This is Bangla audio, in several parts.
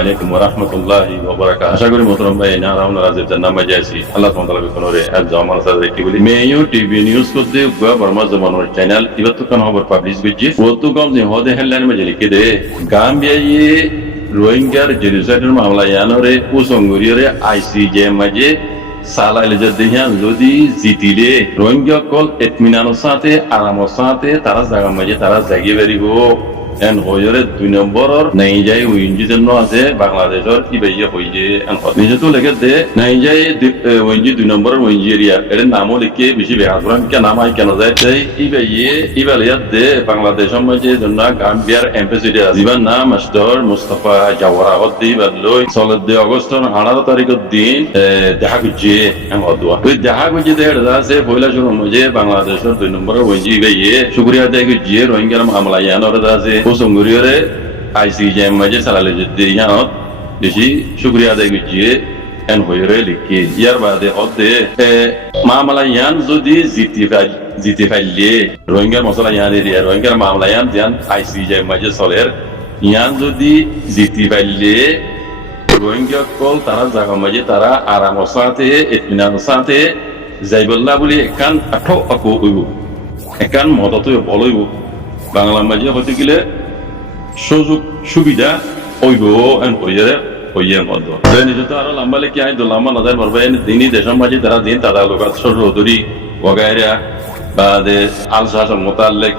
আলাইকুম ওয়া রাহমাতুল্লাহি ওয়া বারাকাতুহু। আশা করি মোহতরম ভাই না রাউনা রাজে জান্নাত জাইছি আল্লাহ তাআলা বিকনরে আজ জামান সাদে কি বলি মেয়ো টিভি নিউজ করতে গয়া বর্মা জামানোর চ্যানেল ইবতু কান খবর পাবলিশ বিজি ওতু কম যে হদে হেডলাইন মে লিখে দে গাম্বিয়ায়ে রোহিঙ্গার জেনোসাইডের মামলা ইয়ানরে উসঙ্গরিয়রে আইসিজে মাঝে সালা ইলজাদিয়া যদি জিতিলে রোহিঙ্গা কল ইতমিনানোর সাথে আরামর সাথে তারা জায়গা মাঝে তারা জাগিয়ে বেরিব এন হয়রে 2 নম্বরর নাই যাই উইনজি জন্য আছে বাংলাদেশের কি বাইয়ে হইছে এন নিজে তো লেগে দে নাই যাই উইনজি 2 নম্বরের উইনজি এরিয়া এর নামও লিখে বেশি বেহাতরাম কে নাম আই কেন যায় তাই ই বাইয়ে ই বালিয়াত দে বাংলাদেশের মধ্যে জন্য গাম্বিয়ার এমপিসিডি জীবন নাম মাস্টার মুস্তাফা জাওয়ারা হদ্দি বাদলই 16 আগস্ট 18 তারিখের দিন দেখা গেছে এন হদুয়া ওই দেখা গেছে দে আছে পয়লা শুরু মধ্যে বাংলাদেশের 2 নম্বরের উইনজি বাইয়ে শুকরিয়া দেয় যে রোহিঙ্গার মামলা ইয়ানর আছে Usunguriore ICJM maje salale jiddi yanot beshi shukriya aday gujje en hoyore likki yar bade odde mamala yan jodi jiti falle rohingya masala yan eri rohingya mamala yan ICJM maje soler yan jodi jiti falle rohingya kol tara jaga maje tara aramor sate itminan sate jaibulla boli ekan atho ako uibu ekan modoto boloibu Bangla মাঝে হতে গেলে সুযোগ সুবিধা হইব এন হইয়ারে হইয়া মত নিজে তো আরো লম্বা লেখি আই লম্বা নজর মারবে দিনই দেশের মাঝে তারা দিন তারা লোক সরদরি ওগাইরা বা দে আল শাসন মোতালেক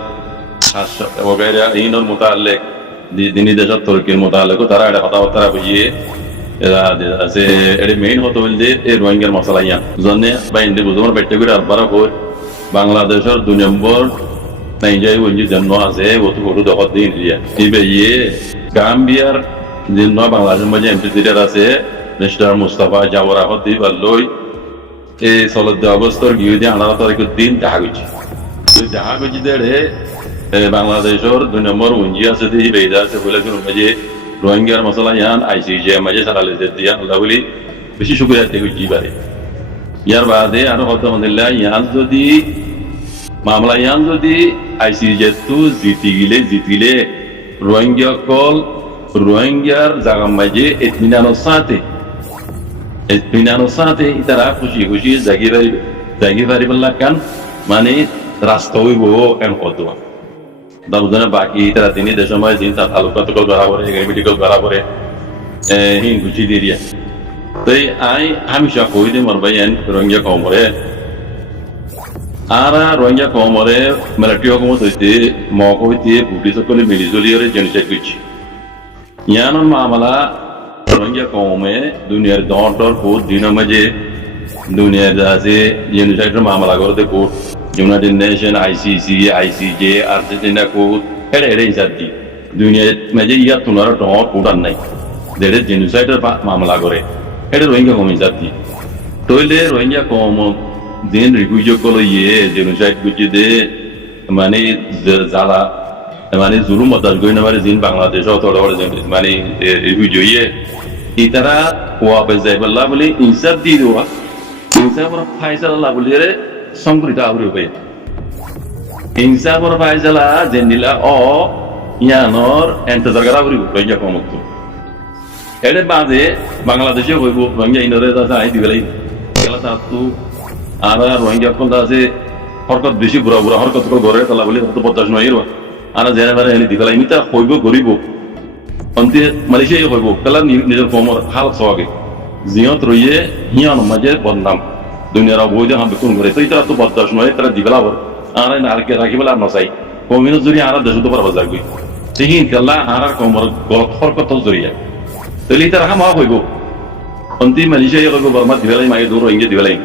ওগাইরা ইনর মোতালেক দিনই দেশের তরকির মোতালেক তারা এটা কথাবার্তা বুঝিয়ে এরা আছে এর মেইন হতো বলতে এই রোহিঙ্গার মশলা ইয়ান জন্য বা ইন্ডি বুঝবার বেটে করে আর বারা কই বাংলাদেশের 2 নম্বর নাই যাই ওই জন্য আছে ওতো বড় দখল দিন দিয়া ইয়ে গাম্বিয়ার জন্য বাংলাদেশের মাঝে এমপিসিডার আছে মিস্টার মুস্তাফা জাওয়ারা হদ্দি বাল্লই এই 16 আগস্টর গিয়ে 18 তারিখের দিন দেখা গেছে দেখা গেছে দেড়ে বাংলাদেশের 2 নম্বর উঞ্জি আছে দি বেদা আছে বলে কোন মাঝে রোহিঙ্গার মশলা ইয়ান আইসিজে মাঝে সারালে দিয়া আল্লাহ বলি বেশি শুকরিয়া দেই গজি পারে ইয়ার বাদে আর হতো আলহামদুলিল্লাহ ইয়ান যদি মামলা ইয়ান যদি আইসিজে তো জিতিলে রোহিঙ্গা কল রোহিঙ্গার জায়গা মাঝে ইতমিনানোর সাথে তারা খুশি জাগি পারিবল্লা কান মানে রাস্তা হইব এন হদুয়া দাবুদানে বাকি তারা তিনি দেশের মাঝে দিন তার তালুকা তকল ধরা পড়ে মেডিকেল ধরা পড়ে হিন গুছি দিয়ে দিয়া তাই হামিশা কই দে মার ভাই এন রোহিঙ্গা কমরে আরা রোহিঙ্গা কমরে মিলিটারি হুকুমত হইতে মক হইতে ব্রিটিশ সকলে মিলিজুলিয়রে জেনোসাইড করছে ইয়ানোর মামলা রোহিঙ্গা কমে দুনিয়ার দর কোর্ট দিনের মাঝে দুনিয়ার আছে জেনোসাইডের মামলা করতে court United Nation ICC ICJ Argentina court এড়ে হিসাব দি দুনিয়ার মাঝে ইয়ার তোনার ডর কোর্ট আর নাই যেটা জেনোসাইডের মামলা করে এটা রোহিঙ্গা কম হিসাব দি তৈলে রোহিঙ্গা কম দিন রিফিউজি গুলো জেনোসাইড করছে দে মানে যারা মানে জুলুম বরদাস্ত করি না দিন বাংলাদেশ মানে রিফিউজি ই তারা ওয়া বেজাই বললা বলে ইনসাফ দিয়ে দেওয়া ইনসাফ ফাইসালা বলি রে সংকৃত আবরি হবে ইনসাফ ফাইসালা যে নিলা ইয়ানোর এন্টাজার করা আবরি রোহিঙ্গা কমতো এর বাদে বাংলাদেশে হইব রোহিঙ্গা ইনরে আই দিবেলাই গেলা তাতো আর রোহিঙ্গা কোনটা আছে হরকত বেশি বুড়া হরকত করে তালা বলে তো বদাস নয় আর জেনে বারে এনে দিবেলা ইনি তা হইব গরিব অন্তে মালয়েশিয়া হইব তালা নিজের কমর হালত সবাগে জিয়ত রইয়ে হিয়ান মাঝে বদনাম দুনিয়ার বৈধ হাম কোন করে তো তারা তো বদাস নয় তারা দিবেলা আর আর কে রাখিবেলা নসাই কমিনো জুরি আর দেশ তো পারবা যাগবি তিহিন কাল্লা আর কমর গলত হরকত জরিয়া তাহলে তারা হাম হইব অন্তে মালয়েশিয়া হইব বর্মা দিবেলাই মাই দূর রোহিঙ্গা দিবেলাই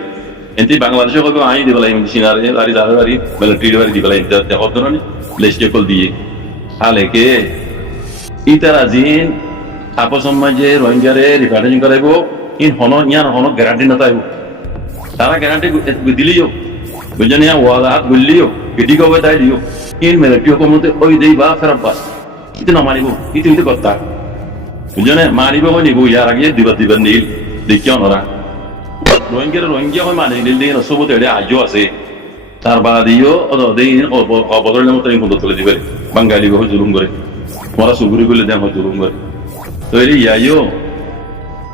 এতে বাংলাদেশে কবে আই দিবেলাই সিনারে দাঁড়ি দাঁড়ি মিলিটারি বাড়ি দিবেলাই দেখো তো না লেস্টে কল দিয়ে হালেকে ইতারা জিন আপস সমাজে রোহিঙ্গারে রিপার্টেশন করাইব ইন ইয়ার হন গ্যারান্টি না তাইব তারা গ্যারান্টি দিলিও বুঝছেন ইয়া ওয়াদাত বললিও কেটি কবে তাই দিও ইন মিলিটারি কমতে ওই দেই বা ফেরত বাস ইতে না মারিব ইতে কথা বুঝছেন মারিব নিব ইয়ার আগে দিবা নীল দেখিও নরা রোহিঙ্গা হয় মানে দিন সবুজ এটা আজও আছে তার বাদিও দিন বদলের মতো তুলে দিবে বাঙালি জুলুম করে মরা সুগুরি করলে দেন জুলুম করে তৈরি ইয়াইও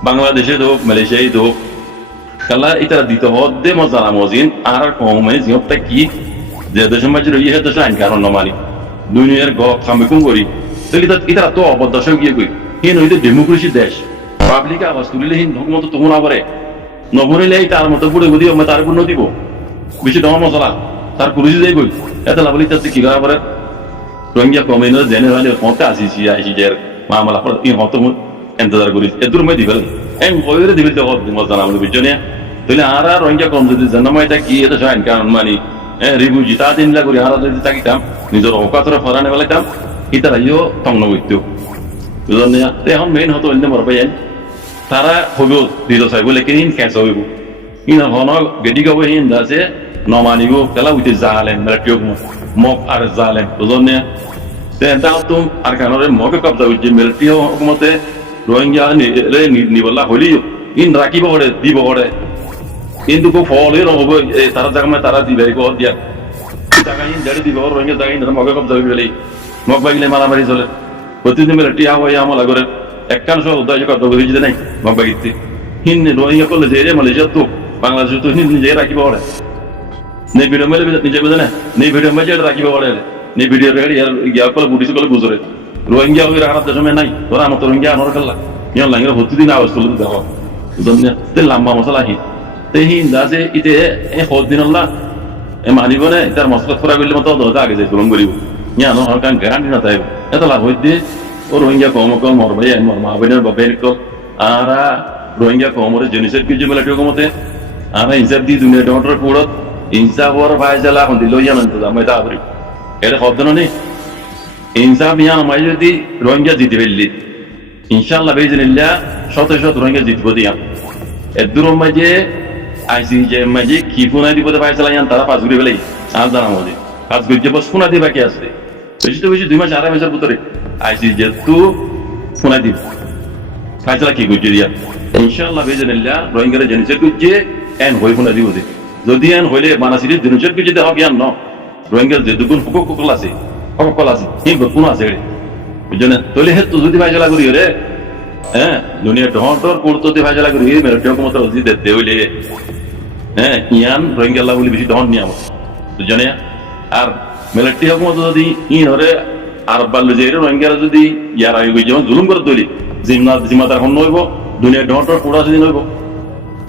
বাংলাদেশে দোক মালয়েশিয়ায় দোক কালা ইতারা দিতে হদ্দে মজানা মজিন আর কমে জিওটা কি যে দেশ মাঝে রই হে দেশ আইন কারণ নমানি দুনিয়ার গ খামিকুম করি তাহলে ইতারা তো অবদাস গিয়ে কই হিন হইতে ডেমোক্রেসি দেশ পাবলিক আওয়াজ তুলিলে হিন হুকুমত তো না পারে নবরিলে তার মতো বুড়ে বুঝি আমি তার উপর দিব বেশি দম মশলা তার কুরুজি দেই কই এত লাভলি তাতে কি করা পারে রোহিঙ্গা কমিউনিটি জেনারেলি কত আসিছি আইসিজের মামলা পর এই হতো ইন্তজার করি এদুর মে দিবেল এম কইরে দিবেল তো মজানা আমি বুঝনে তাহলে আর রোহিঙ্গা কম যদি জানামাইটা কি এটা জানেন কারণ মানে রিভিউ জিতা দিন লাগি আর যদি তাকিতাম নিজের অকাতরে ফরানে বেলাইতাম ইতারা ইও তংন হইতো বুঝনে এখন মেইন হতো অন্য মরবাইন তারা হইব দিল চাই বলে কিন ক্যাশ হইব ইনা হন গেডি গাবো হিন দাসে নমানিগো কেলা উইতে জালেন মেলাটিও মক আর জালেন বুঝনে তে দাও তুম আর কানরে মকে কবজা উইতে মেলাটিও হুকুমতে রোহিঙ্গা নিবলা হইলিও ইন রাখিব হড়ে দিব হড়ে কিন্তু কো ফল এর হবে তারা জায়গা তারা দিবে কো দিয়া জায়গা ইন জাড়ি দিব রোহিঙ্গা জায়গা ইন মকে কবজা হইবে মক বাগিলে মারামারি চলে প্রতিদিন মেলাটিয়া হই আমলা করে একখান সহ উদ্যোগ কত বুঝিতে নাই মক বাগিতে হিন রোহিঙ্গা করলে যে রে মালয়েশিয়া তো বাংলাদেশ তো হিন নিজে রাখিব হড়ে নে ভিডিও মেলে নিজে বুঝে না নে ভিডিও মেলে রাখিব হড়ে নে ভিডিও রেডি আর গিয়া কল বুটিস কল বুঝরে রোহিঙ্গা হই রাখার দেশে নাই তোরা আমার রোহিঙ্গা আনর কাল্লা ইয়া লাঙ্গের প্রতিদিন আওয়াজ তুলে দাও বুঝনে তে লম্বা মশলা হি তে হিন দাসে ইতে এ হদ দিন আল্লাহ এ মানিবনে তার মসলা ফরা গইলে মতো দহটা আগে যাই তুলম করিব ইয়া ন হরকান গ্যারান্টি না তাই এত লাভ হইতে ও রোহিঙ্গা কম মরবাই আই মর মাহবিনের বাপের কল আরা রোহিঙ্গা কমরে জেনিসের কি জমেলা ঠকমতে আরা ইনসাফ দি দুনিয়া ডটর পুরত ইনসাফ ওর ফায়সালা এখন দিল ইয়া নন্ত আমি তা করি এটা হদ না ইনসাফ ইয়া আমায় যদি রোহিঙ্গা জিতে ফেললি ইনশাআল্লাহ বেইজনিল্লাহ শত রোহিঙ্গা জিতবো দিয়া এদুর মাঝে আইসিজে মাঝে কি ফোনা দিব ফায়সালা ইয়ান তারা পাঁচ ঘুরে ফেলাই আর জানা মধ্যে পাঁচ ঘুরে বস ফোনা দিয়ে বাকি আছে বেশি তো বেশি 2 মাস 2.5 মাসের ভিতরে আইসিজে তো ফোনা দিব ফায়সালা কি গুজে দিয়া ইনশাআল্লাহ বেইজনিল্লাহ রোহিঙ্গা জেনিসের গুজে এন হই ফোনা দিব দে যদি এন হইলে মানাসির জেনিসের গুজে দেওয়া জ্ঞান ন রোহিঙ্গা যে দুগুণ হুকুক আছে সকল আছে কি কোন আছে বুঝলেন তাহলে হেতু যদি ফায়সালা করি রে হ্যাঁ দুনিয়া ডহর করতো দি ফায়সালা করি মেরে হুকুমত রজি দে হইলে হ্যাঁ ইয়ান রোহিঙ্গা বলি বেশি ডহর নিয়াম বুঝলেন আর মিলিটারি হুকুমত যদি ইন হরে আর বাল্লু যে রোহিঙ্গারা যদি ইয়ার আগে যেমন জুলুম করে তুলি জিম্মাদার হন নইব দুনিয়া ডহর পুরা যদি নইব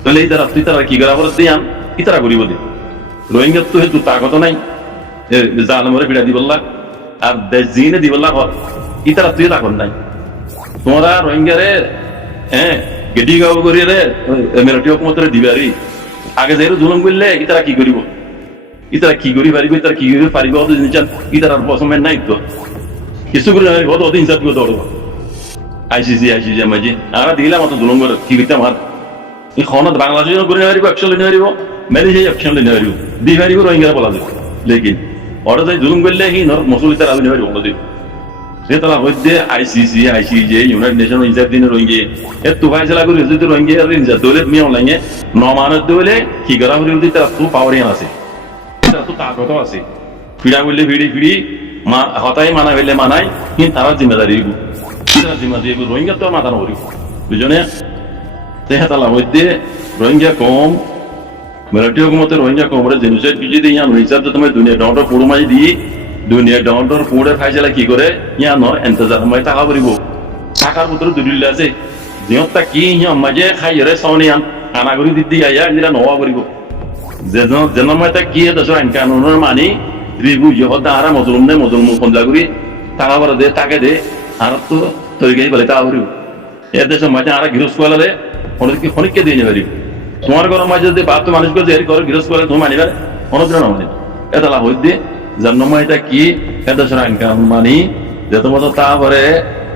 তাহলে এই তারা কি করা করে দিয়ান কি তারা করিব দি রোহিঙ্গা তো হেতু তাগত নাই জালমরে বিড়া দিবল্লা আর জিনে দিবল্লা হর ইতারা তুই তাকন নাই তোমরা রোহিঙ্গারে হ্যাঁ গেডি গাও করিয়ে রে মিলিটারি হুকুমতরে দিবারি আগে যাই জুলুম করলে ইতারা কি করিব ইতারা কি করি পারিব ইতারা কি করি পারিব অত জিনিস ইতারার পছন্দ নাই তো কিছু করে অত অত হিসাব করে দৌড়ব আইসিসি মাঝে আমরা দিলাম অত জুলুম করে কি করতাম আর এই খনত বাংলাদেশ করে নেওয়ারিব অ্যাকশন নিয়ে পারিব মেলেশিয়া অ্যাকশন নিয়ে পারিব দি পারিব রোহিঙ্গারা বলা যায় লেকিন ওরা যাই জুলুম করলে হি নর মসুলি তারা নিয়ে পারিব নদী সে তারা হইতে আইসিজে ইউনাইটেড নেশন ইনসাফ দিনে রোহিঙ্গা এর তো ফায়সালা করে যদি রোহিঙ্গা আর ইনসাফ দৌলে মিয়া অনলাইনে নমানত দৌলে কি করা হলে তারা তো পাওয়ারিয়ান আছে তারা তো তাগত আছে ফিড়া বললে ফিড়ি হতাই মানা হইলে মানাই কিন্তু তারা জিম্মেদারি রোহিঙ্গা তো মাথা নকরিব বুঝনে তেহাতালা হইতে রোহিঙ্গা কম মিলিটারি হুকুমতে রোহিঙ্গা কমরে জেনোসাইড কিছু দিয়ে ইয়ান হিসাব তুমি দুনিয়া ডর পুরো মাঝে দিয়ে দুনিয়া ডর পুরে ফাইসালা কি করে ইয়ানোর এন্তজার সময় টাকা পড়িব টাকার ভিতরে দুলিল আছে যিহতা কি হিয়াম মাঝে খাইরে চাউনি আন আনাগরি দিদি আইয়া নিরা নওয়া করিব যেন ময়তা কি দেশের আইন কানুনের মানি রিবু ইহত আরা মজলুম ফন্দা করি টাকা পড়া দে তাকে দে আর তো তৈরি বলে টাকা করিব এ দেশের মাঝে আরা গৃহস্থ কলারে অনেককে দিয়ে নিয়ে পারিব তোমার ঘরের মাঝে যদি বাপ তো মানুষ করছে এর ঘরে গৃহস্থ করে তুমি মানিবার অনেক মানি এটা লাভ হইতে জন্মটা কি দেশের আইন কানুন মানি যত মতো তারপরে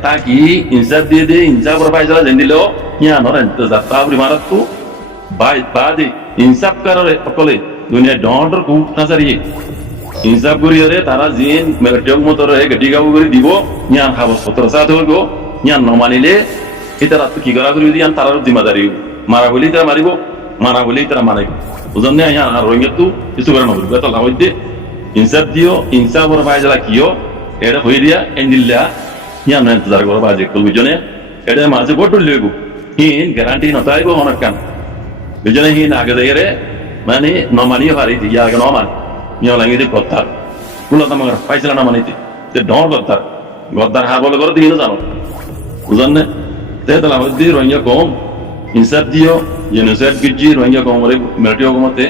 তা কি ইনসাফ দিয়ে ইনসাফ ফাইসালা জেন দিলেও ইয়ানোর এন্তজার তারপরে মারাত তো বাদে ইনসাফ কারণে সকলে দুনিয়া ডর খুব নাচারিয়ে ইনসাফ করিয়ে তারা জিন মেলেটিয়ক মতরে গেটি গাবু করে দিব ইয়ান কাগজপত্র সাথে হইব ইয়ান নমানিলে এটারা কি করা করি ইয়ান তার জিম্মাদারি মারা বলেই তারা মারিব মারা বলেই তারা মারাইব বুঝলেন না ইয়ান আর রোহিঙ্গা তো কিছু করে নকরিব এটা লাভ হইতে ইনসাফ দিও ইনসাফর ফায়সালা কিও এটা হয়ে দিয়া এন্ডিল্লা ইয়ান ইন্তজার করো বাজে কল বুঝনে এটা মাঝে বটুল লইব হিন গ্যারান্টি নতাইব অনেক কান বুঝলে হিন আগে দেখে মানে নমানিও পারি ইয়া আগে নমান নিয়ে লাগে যে গদ্দার কুলা তোমার পাইছিল না মানিতে যে ডর গদ্দার গদ্দার হার বলে করে দিয়ে জানো বুঝলেন না তাহলে আমাদের দিয়ে রোহিঙ্গা কম ইনসাফ দিও জেনোসাইড গিজি রোহিঙ্গা কম করে মিলিটারি হুকুমতে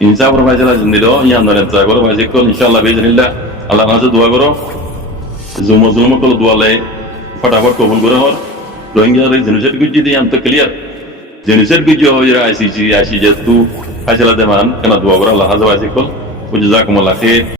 ইনসাফ ওর পাইছিল দিল ইয়া আন্দোলন তা করে পাইছে কল ইনশাআল্লাহ বিজনিল্লাহ আল্লাহ কাছে দোয়া করো জুম কল দোয়া লাই ফটাফট কবুল করে হর রোহিঙ্গা জেনোসাইড গিজি দিয়ে আম তো ক্লিয়ার জেনোসাইড গিজি হয়ে যায় আইসি যে তু ফাইসলা দেমান কেন দোয়া করে আল্লাহ কাছে পাইছে কল জাযাকুমুল্লাহ খাইর